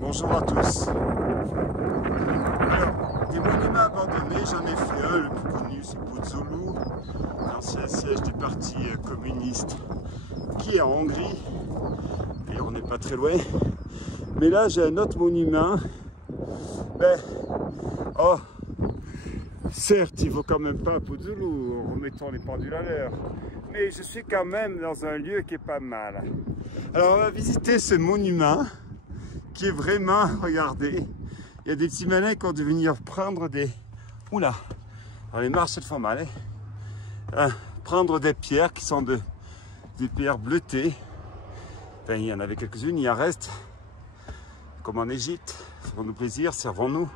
Bonjour à tous. Alors, des monuments abandonnés, j'en ai fait un, le plus connu c'est Buzulu, l'ancien siège du parti communiste qui est en Hongrie, et on n'est pas très loin. Mais là j'ai un autre monument, certes il ne vaut quand même pas Buzulu, remettons les pendules à l'heure, mais je suis quand même dans un lieu qui est pas mal. Alors on va visiter ce monument qui est vraiment, regardez, il y a des petits malins qui ont dû venir prendre des... Oula, alors les marches elles font mal, prendre des pierres qui sont des pierres bleutées. Enfin, il y en avait quelques-unes, il en reste. Comme en Égypte, faisons-nous plaisir, servons-nous.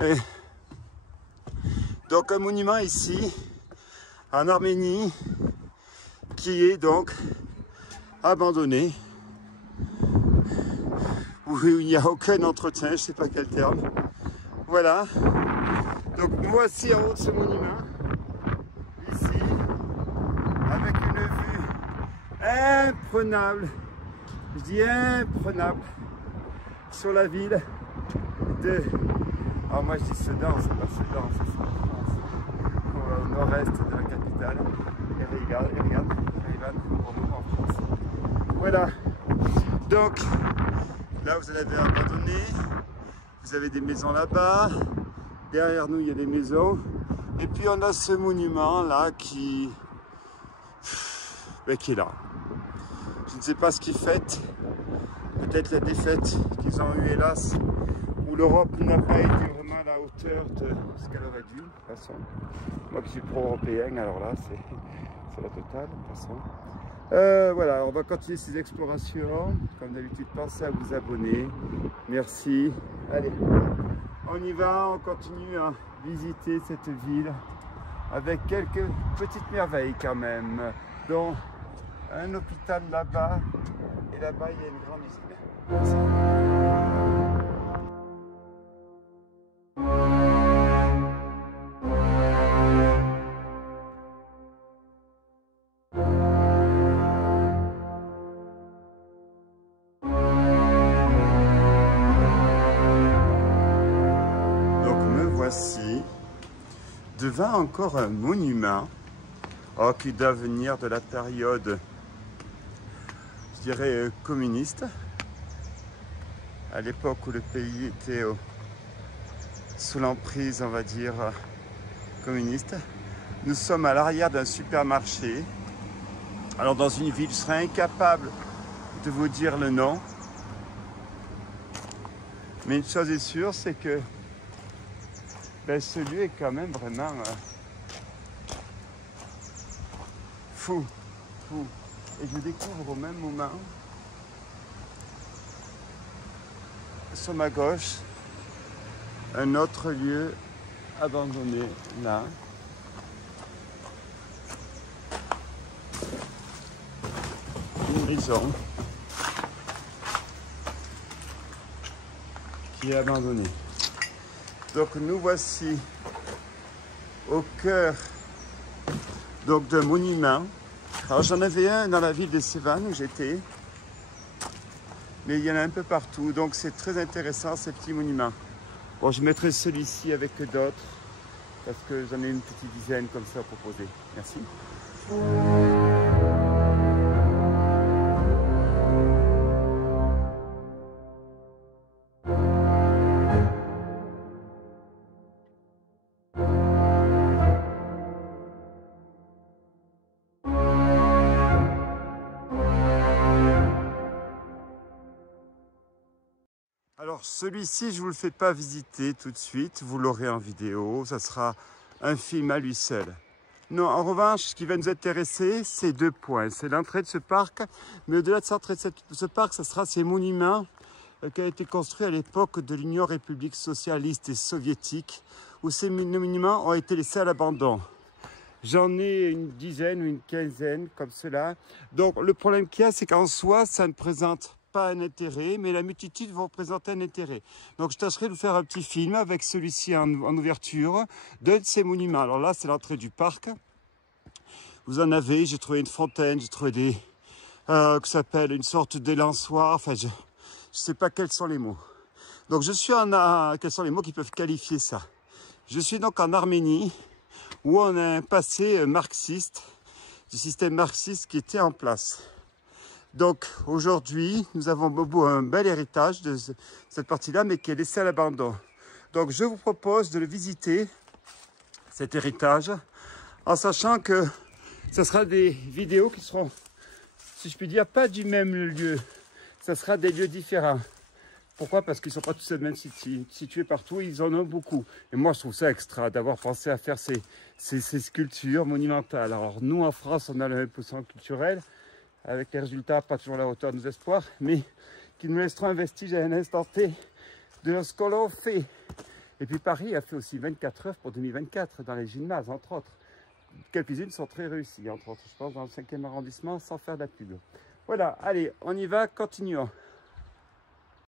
Et donc un monument ici, en Arménie, qui est donc abandonné, où il n'y a aucun entretien, je ne sais pas quel terme. Voilà. Donc nous voici en haut de ce monument, ici, avec une vue imprenable, je dis imprenable, sur la ville de... Alors moi je dis Sedan, c'est pas Sedan, c'est France, au nord-est de la capitale. Et regarde, en France. Voilà. Donc, là vous l'avez abandonné, vous avez des maisons là-bas, derrière nous il y a des maisons, et puis on a ce monument là qui est là. Je ne sais pas ce qu'ils fêtent, peut-être la défaite qu'ils ont eue hélas, où l'Europe n'a pas été vraiment à la hauteur de ce qu'elle aurait dû, de toute façon. Moi qui suis pro-européen, alors là c'est la totale, de toute façon. Voilà, on va continuer ces explorations. Comme d'habitude, pensez à vous abonner. Merci. Allez, on y va, on continue à visiter cette ville avec quelques petites merveilles quand même, dont un hôpital là-bas, et là-bas il y a une grande usine. Merci. Voici devant encore un monument qui doit venir de la période, je dirais, communiste, à l'époque où le pays était sous l'emprise, on va dire, communiste. Nous sommes à l'arrière d'un supermarché. Alors dans une ville, je serais incapable de vous dire le nom, mais une chose est sûre, c'est que ce lieu est quand même vraiment fou. Et je découvre au même moment, sur ma gauche, un autre lieu abandonné là. Une maison qui est abandonnée. Donc nous voici au cœur d'un monument. Alors j'en avais un dans la ville de Sévan où j'étais, mais il y en a un peu partout, donc c'est très intéressant ces petits monuments. Bon, je mettrai celui-ci avec d'autres, parce que j'en ai une petite dizaine comme ça à proposer. Merci. Alors celui-ci, je ne vous le fais pas visiter tout de suite, vous l'aurez en vidéo, ça sera un film à lui seul. Non, en revanche, ce qui va nous intéresser, c'est deux points. C'est l'entrée de ce parc, mais au-delà de l'entrée de ce parc, ça sera ces monuments qui ont été construits à l'époque de l'Union république socialiste et soviétique, où ces monuments ont été laissés à l'abandon. J'en ai une dizaine ou une quinzaine comme cela. Donc le problème qu'il y a, c'est qu'en soi, ça ne présente pas un intérêt, mais la multitude va représenter un intérêt. Donc je tâcherai de vous faire un petit film avec celui-ci en ouverture d'un de ces monuments. Alors là, c'est l'entrée du parc. Vous en avez, j'ai trouvé une fontaine, j'ai trouvé qui s'appelle une sorte d'élançoir. Enfin, je sais pas quels sont les mots. Donc je suis quels sont les mots qui peuvent qualifier ça? Je suis donc en Arménie, où on a un passé marxiste, du système marxiste qui était en place. Donc aujourd'hui, nous avons un bel héritage de cette partie-là, mais qui est laissé à l'abandon. Donc je vous propose de le visiter, cet héritage, en sachant que ce sera des vidéos qui seront, si je puis dire, pas du même lieu. Ce sera des lieux différents. Pourquoi? Parce qu'ils ne sont pas tous même situés partout, ils en ont beaucoup. Et moi, je trouve ça extra d'avoir pensé à faire ces sculptures monumentales. Alors nous, en France, on a l'impulsion culturelle, avec les résultats pas toujours à la hauteur de nos espoirs, mais qui nous laisseront un vestige à un instant T de ce qu'on a fait. Et puis Paris a fait aussi 24 heures pour 2024 dans les gymnases, entre autres. Quelques-unes sont très réussies, entre autres, je pense, dans le 5e arrondissement, sans faire de la pub. Voilà, allez, on y va, continuons.